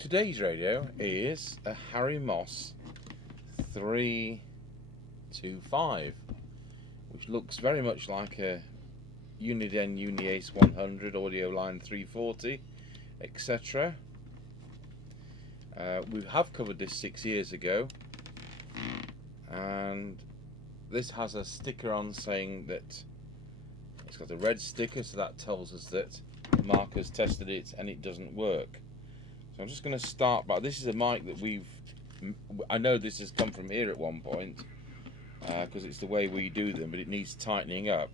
Today's radio is a Harry Moss 325, which looks very much like a Uniden Uniace 100 audio line 340, etc. We have covered this 6 years ago, and this has a sticker on saying that it's got a red sticker, so that tells us that Mark has tested it and it doesn't work. So I'm just going to start by, this is a mic that I know this has come from here at one point, because it's the way we do them, but it needs tightening up.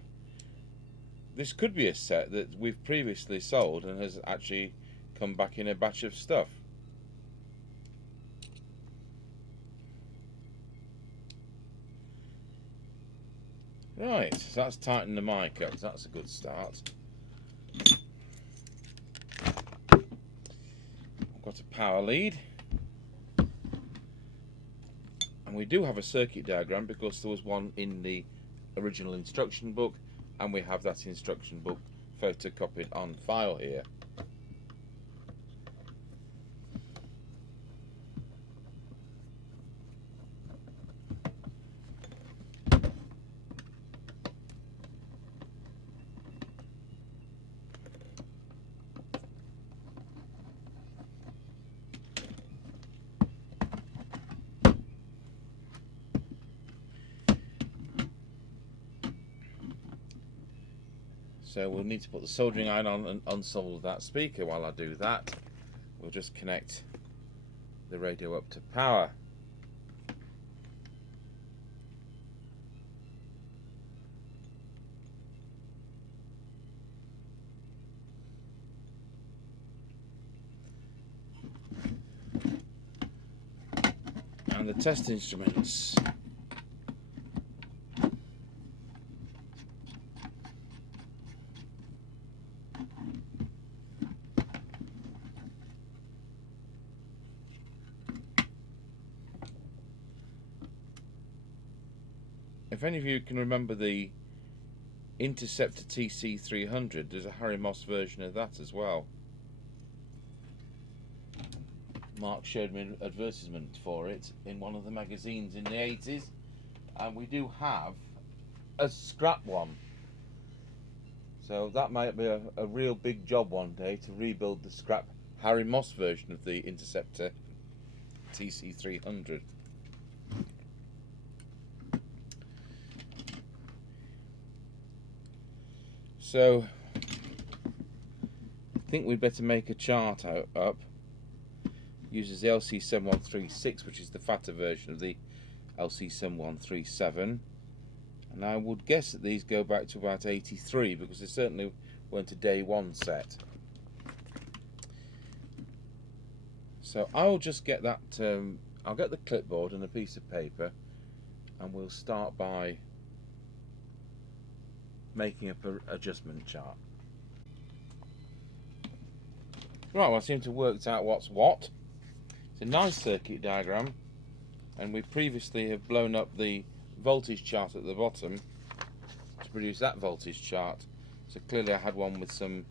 This could be a set that we've previously sold and has actually come back in a batch of stuff. Right, so that's tightened the mic up, so that's a good start. I've got a power lead, and we do have a circuit diagram because there was one in the original instruction book, and we have that instruction book photocopied on file here. So we'll need to put the soldering iron on and unsolder that speaker. While I do that, we'll just connect the radio up to power. And the test instruments. If any of you can remember the Interceptor TC300, there's a Harry Moss version of that as well. Mark showed me an advertisement for it in one of the magazines in the 80s, and we do have a scrap one. So that might be a real big job one day to rebuild the scrap Harry Moss version of the Interceptor TC300. So I think we'd better make a chart up. Uses the LC7136, which is the fatter version of the LC7137, and I would guess that these go back to about 83 because they certainly weren't a day one set. So I'll just get that, I'll get the clipboard and a piece of paper, and we'll start by making up an adjustment chart. Right, well I seem to have worked out what's what. It's a nice circuit diagram, and we previously have blown up the voltage chart at the bottom to produce that voltage chart. So clearly I had one with some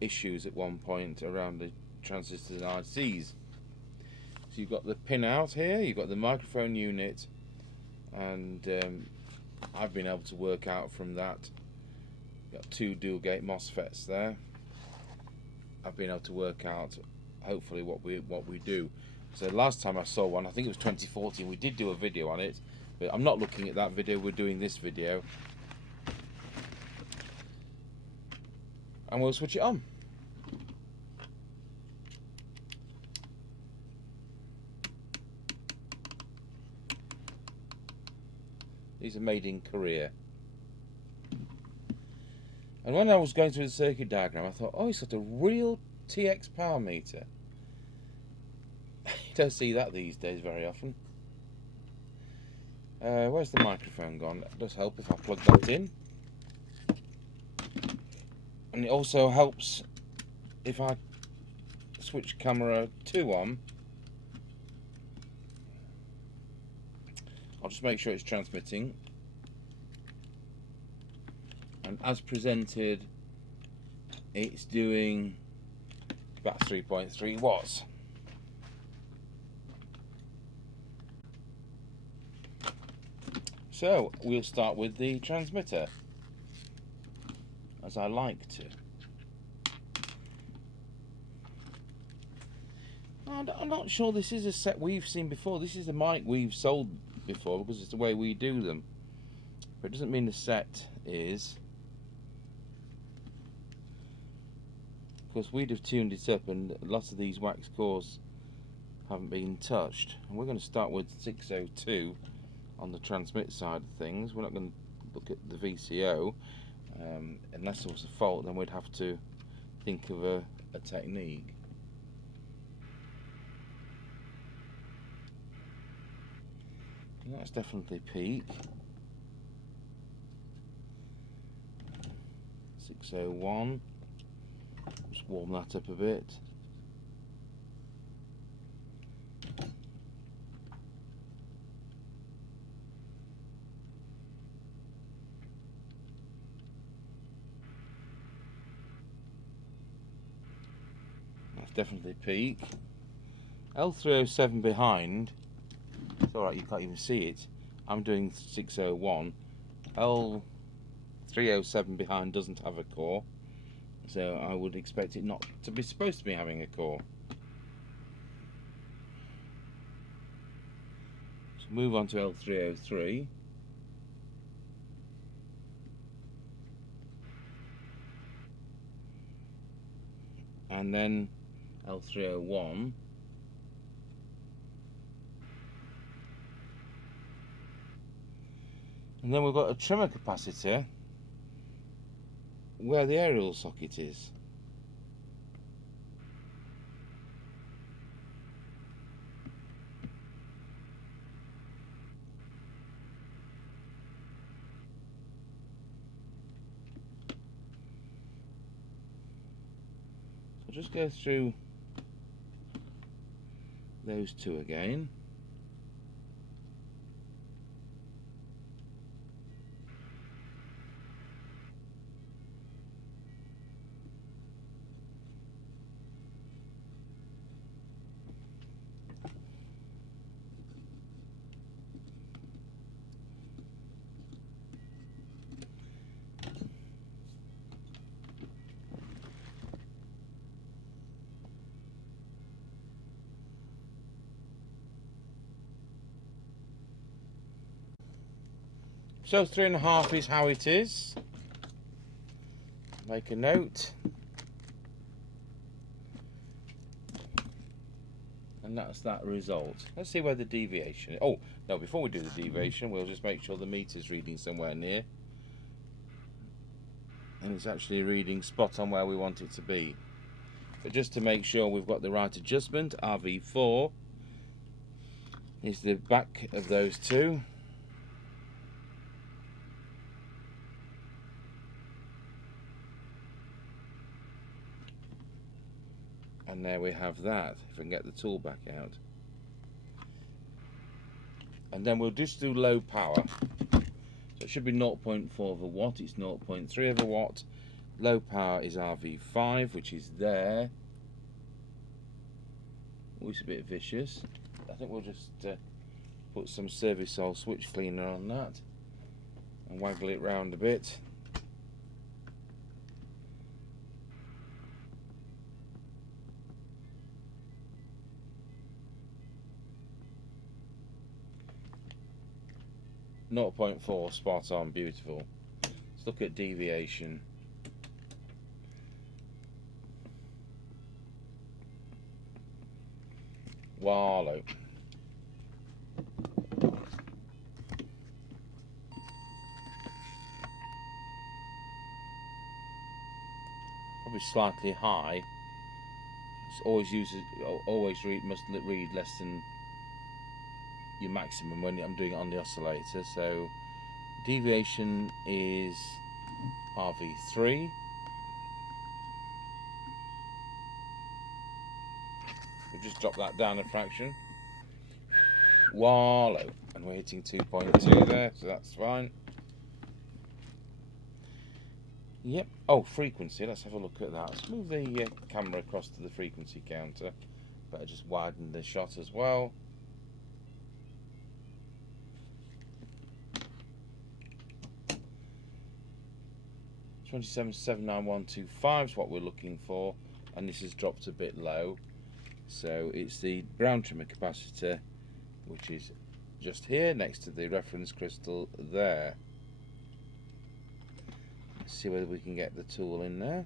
issues at one point around the transistors and ICs. So you've got the pin out here, you've got the microphone unit, and I've been able to work out from that. Got two dual gate MOSFETs there. I've been able to work out hopefully what we do. So last time I saw one, I think it was 2014, we did do a video on it, but I'm not looking at that video, we're doing this video. And we'll switch it on. These are made in Korea. And when I was going through the circuit diagram, I thought, oh, it's got a real TX power meter. You don't see that these days very often. Where's the microphone gone? It does help if I plug that in. And it also helps if I switch camera 2 on. I'll just make sure it's transmitting. And as presented, it's doing about 3.3 watts. So we'll start with the transmitter, as I like to. I'm not sure this is a set we've seen before. This is the mic we've sold before because it's the way we do them. But it doesn't mean the set is. Because we'd have tuned it up and lots of these wax cores haven't been touched. And we're going to start with 602 on the transmit side of things. We're not going to look at the VCO. Unless there was a fault, then we'd have to think of a technique. And that's definitely peak. 601. Just warm that up a bit. That's definitely peak. L307 behind. It's alright, you can't even see it. I'm doing 601. L307 behind doesn't have a core, so I would expect it not to be supposed to be having a core. So move on to L303. And then L301. And then we've got a trimmer capacitor where the aerial socket is. So just go through those two again. So 3.5 is how it is. Make a note. And that's that result. Let's see where the deviation is. Oh, no, before we do the deviation, we'll just make sure the meter's reading somewhere near. And it's actually reading spot on where we want it to be. But just to make sure we've got the right adjustment, RV4 is the back of those two. And there we have that, if I can get the tool back out. And then we'll just do low power. So it should be 0.4 of a watt, it's 0.3 of a watt. Low power is RV5, which is there. Oh, it's a bit vicious. I think we'll just put some Servicol switch cleaner on that and waggle it round a bit. .4, spot on, beautiful. Let's look at deviation. Wallow. Probably slightly high. It's always must read less than your maximum when I'm doing it on the oscillator. So deviation is RV3. We'll just drop that down a fraction. Wallow. And we're hitting 2.2 there, so that's fine. Yep. Oh, frequency. Let's have a look at that. Let's move the camera across to the frequency counter. Better just widen the shot as well. 27.79125 is what we're looking for, and this has dropped a bit low. So it's the brown trimmer capacitor, which is just here next to the reference crystal there. Let's see whether we can get the tool in there.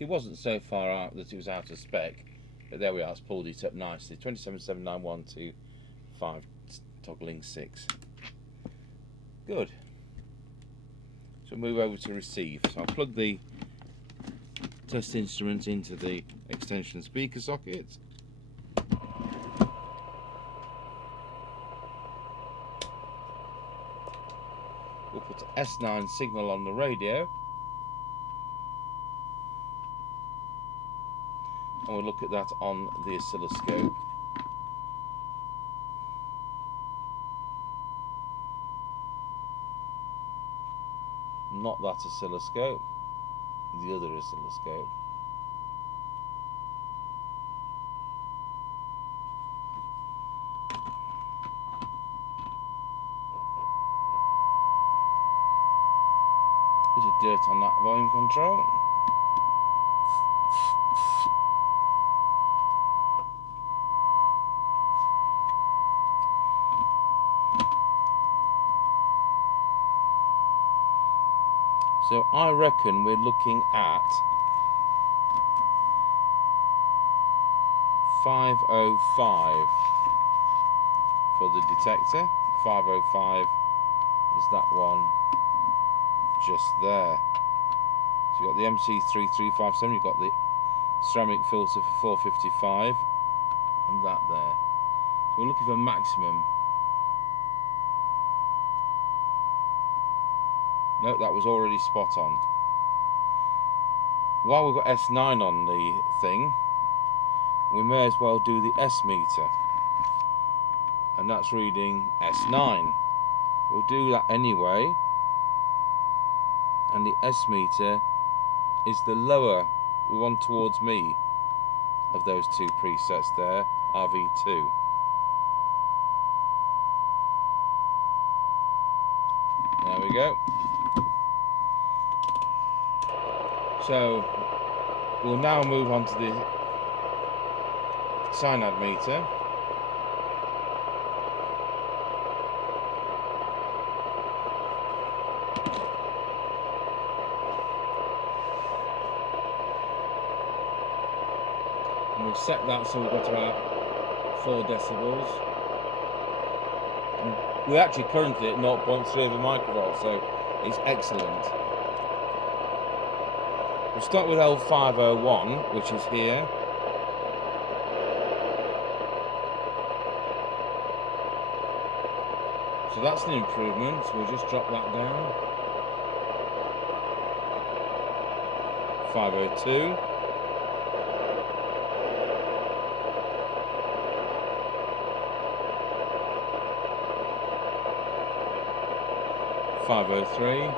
It wasn't so far out that it was out of spec, but there we are, it's pulled it up nicely. 27.79125 toggling 6. Good. So move over to receive. So I'll plug the test instrument into the extension speaker socket. We'll put S9 signal on the radio. And we'll look at that on the oscilloscope. Not that oscilloscope, the other oscilloscope. Bit of dirt on that volume control. So I reckon we're looking at 505 for the detector. 505 is that one just there. So you've got the MC3357, you've got the ceramic filter for 455, and that there. So we're looking for maximum. No, that was already spot on. While we've got S9 on the thing, we may as well do the S meter, and that's reading S9. We'll do that anyway, and the S meter is the lower, the one towards me, of those two presets there, RV2. There we go. So we'll now move on to the cyanide meter. And we'll set that so we've got about 4 decibels. And we're actually currently at 0.3 of a microvolt, so it's excellent. We'll start with L501, which is here. So that's an improvement, so we'll just drop that down. 502. .503.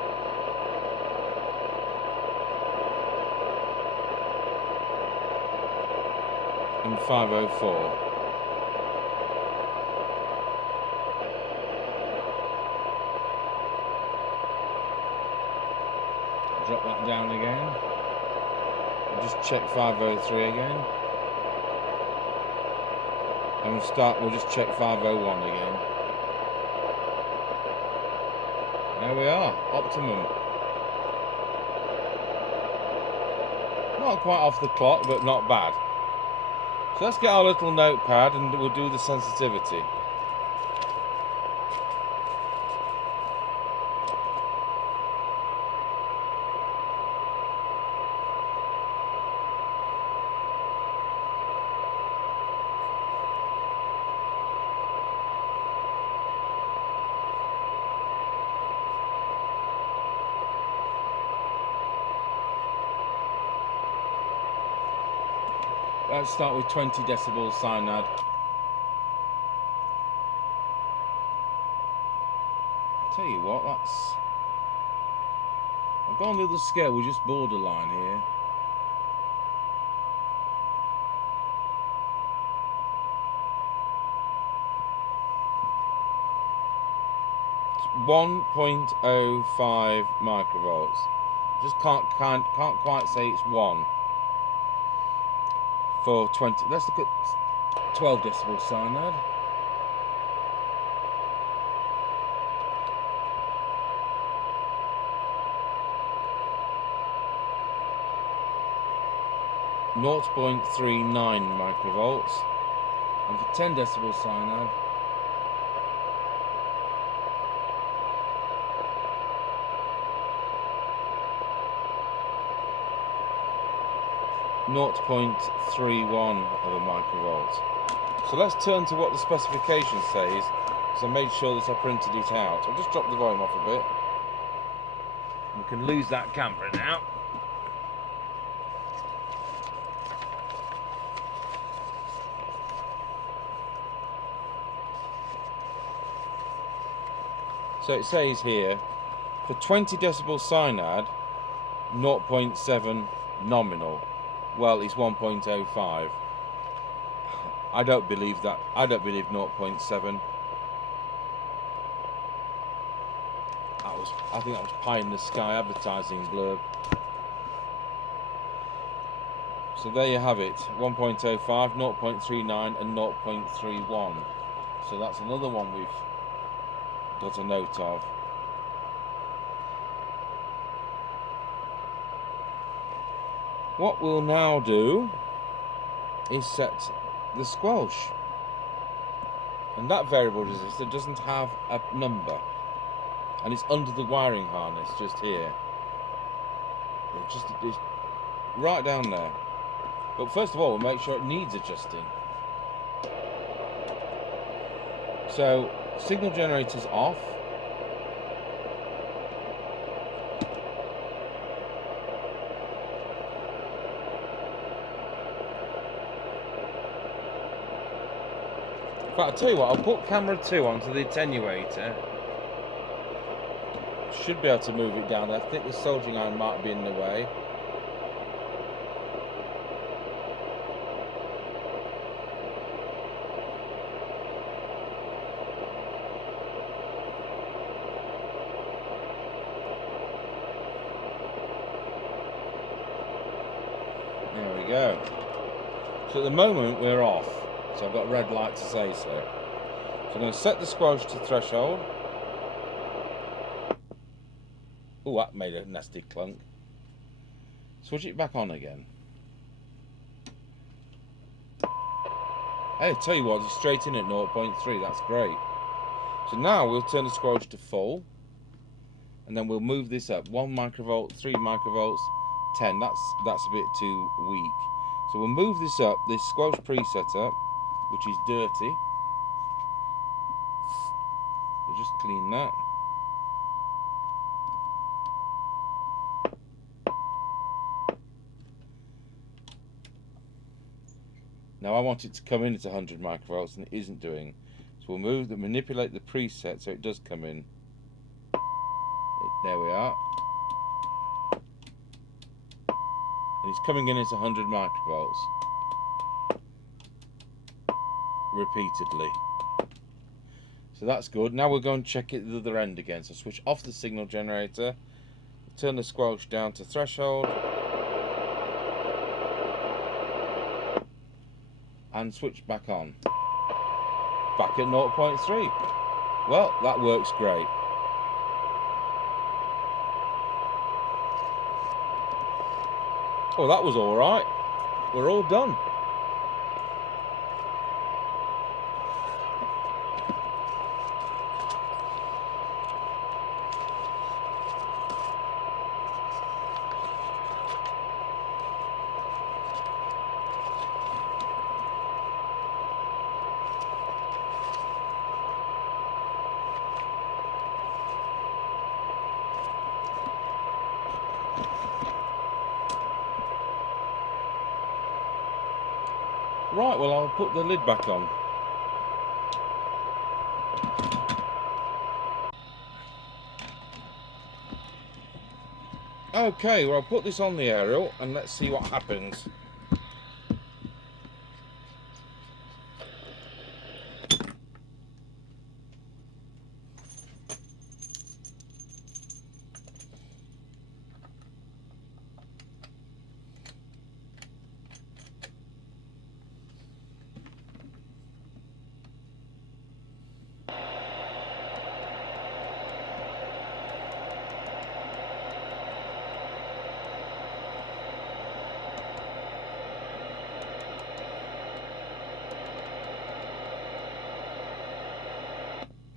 And 504. Drop that down again. And just check 503 again. And we'll just check 501 again. There we are, optimum. Not quite off the clock, but not bad. So let's get our little notepad and we'll do the sensitivity. Let's start with 20 decibels cyanide. you what, that's... I've gone to the scale, we're just borderline here. It's 1.05 microvolts. Just can't quite say it's 1 for 20. Let's look at 12 decibel cyanide. .39 microvolts, and for 10 decibel cyanide, .31 of a microvolt. So let's turn to what the specification says, because I made sure that I printed it out. I'll just drop the volume off a bit. We can lose that camera now. So it says here, for 20 decibel cyanide, 0.7 nominal. Well, it's 1.05. I don't believe that. I don't believe 0.7. I think that was pie in the sky advertising blurb. So there you have it, 1.05, 0.39 and 0.31. So that's another one we've got a note of. What we'll now do is set the squelch, and that variable resistor doesn't have a number, and it's under the wiring harness just here. It's right down there. But first of all, we'll make sure it needs adjusting. So signal generator's off. In fact, I'll tell you what, I'll put camera 2 onto the attenuator. Should be able to move it down. I think the soldering iron might be in the way. There we go. So at the moment we're off. So I've got a red light to say so. So I'm going to set the squelch to threshold. Oh, that made a nasty clunk. Switch it back on again. Hey, tell you what, it's straight in at 0.3. That's great. So now we'll turn the squelch to full, and then we'll move this up. 1 microvolt, 3 microvolts, 10. That's a bit too weak. So we'll move this up. This squelch preset up, which is dirty. We'll just clean that. Now I want it to come in at 100 microvolts, and it isn't doing. So we'll manipulate the preset so it does come in. There we are. And it's coming in at 100 microvolts. Repeatedly. So that's good. Now we'll go and check it at the other end again. So switch off the signal generator, turn the squelch down to threshold, and switch back on. Back at 0.3. Well, that works great. Oh, that was all right. We're all done. Right, well, I'll put the lid back on. Okay, well, I'll put this on the aerial and let's see what happens.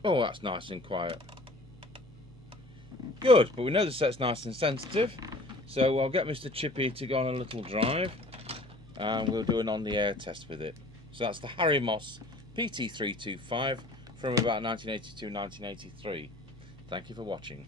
Oh, that's nice and quiet. Good, but we know the set's nice and sensitive, so I'll get Mr. Chippy to go on a little drive and we'll do an on-the-air test with it. So that's the Moss PT325 from about 1982-1983. Thank you for watching.